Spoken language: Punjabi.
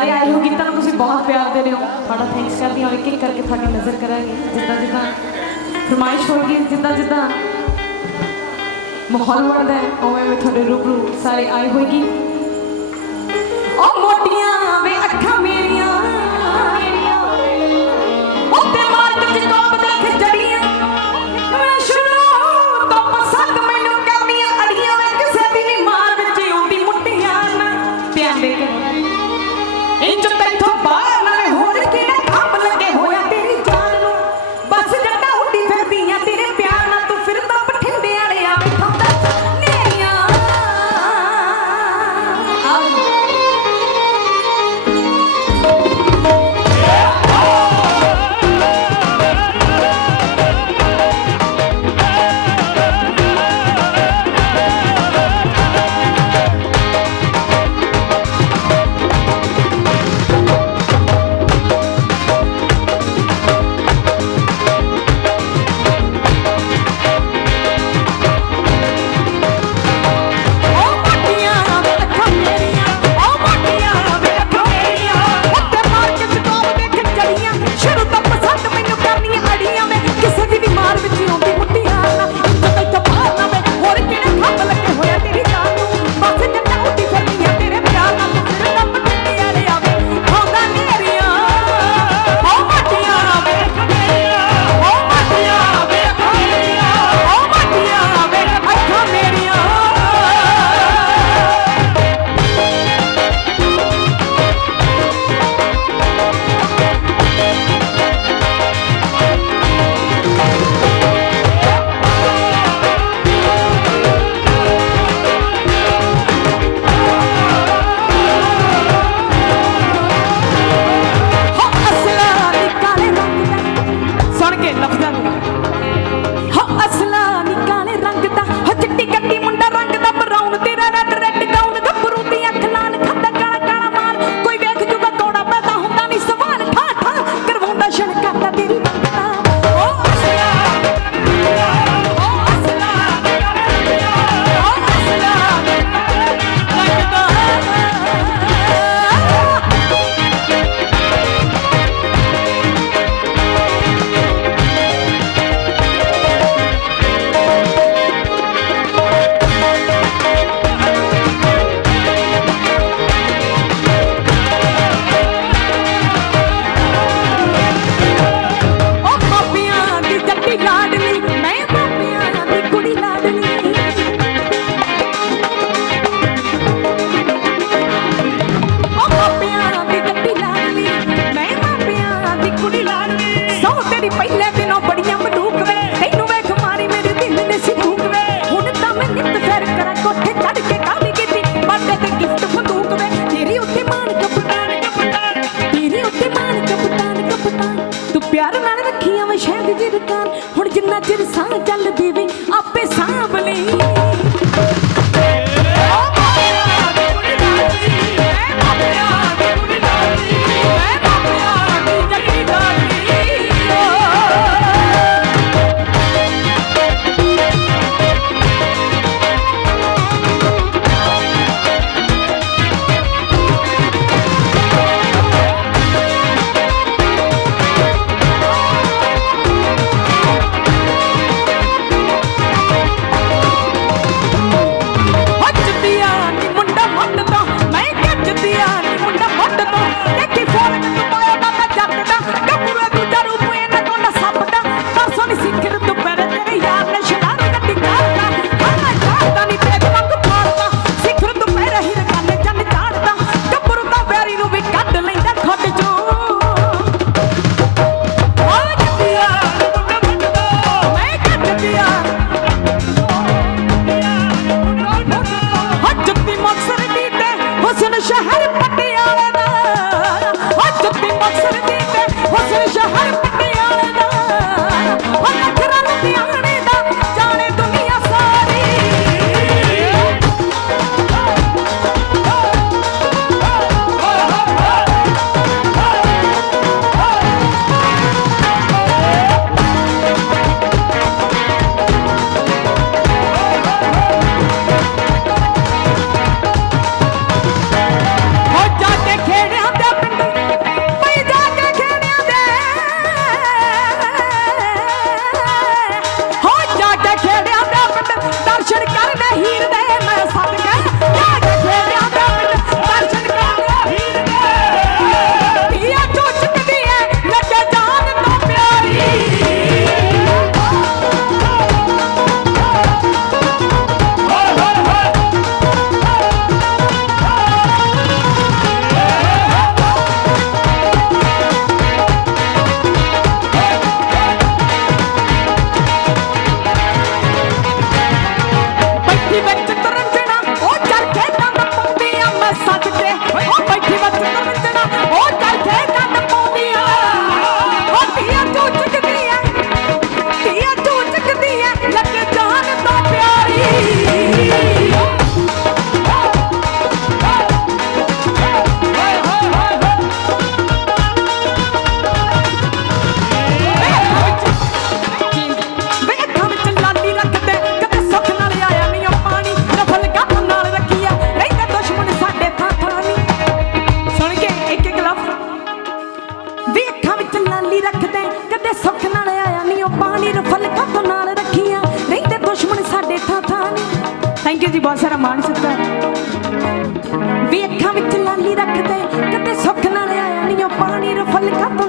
ਸਾਰੇ ਆਏ ਹੋ, ਗੀਤਾਂ ਨੂੰ ਤੁਸੀਂ ਬਹੁਤ ਪਿਆਰ ਦੇ ਰਹੇ ਹੋ। ਤੁਹਾਡਾ ਥੈਂਕਸ ਕਰਦੀ ਹਾਂ ਇੱਕ ਇੱਕ ਕਰਕੇ ਤੁਹਾਡੀ ਨਜ਼ਰ ਕਰਾਂਗੇ। ਜਿੱਦਾਂ ਜਿੱਦਾਂ ਫਰਮਾਇਸ਼ ਹੋਗੀ ਜਿੱਦਾਂ ਜਿੱਦਾਂ ਮਾਹੌਲ ਬਣਦਾ ਹੈ, ਉਵੇਂ ਮੈਂ ਤੁਹਾਡੇ ਰੂਪ ਸਾਰੇ ਆਏ ਹੋਏਗੀ। ਤੂੰ ਪਿਆਰ ਨਾਲ ਰੱਖੀਆਂ ਵਾ ਸ਼ਹਿਦ ਦੀ ਦੁਕਾਨ ਹੁਣ ਜਿੰਨਾ ਚਿਰ ਸਾਹ ਚੱਲ ਦੇਵੇ, ਆਪੇ ਸਾਹ ਲਈ। सरकार नहीं ਜੀ ਬਹੁਤ ਸਾਰਾ ਮਾਣ ਸਤਿਕਾਰ ਵੀ ਅੱਖਾਂ ਵਿੱਚ ਲਾਲੀ ਰੱਖਦੇ, ਕਦੇ ਸੁੱਖ ਨਾਲ ਆਇਆ ਨਹੀਂ ਉਹ ਪਾਣੀ ਰਫਲ ਤੋਂ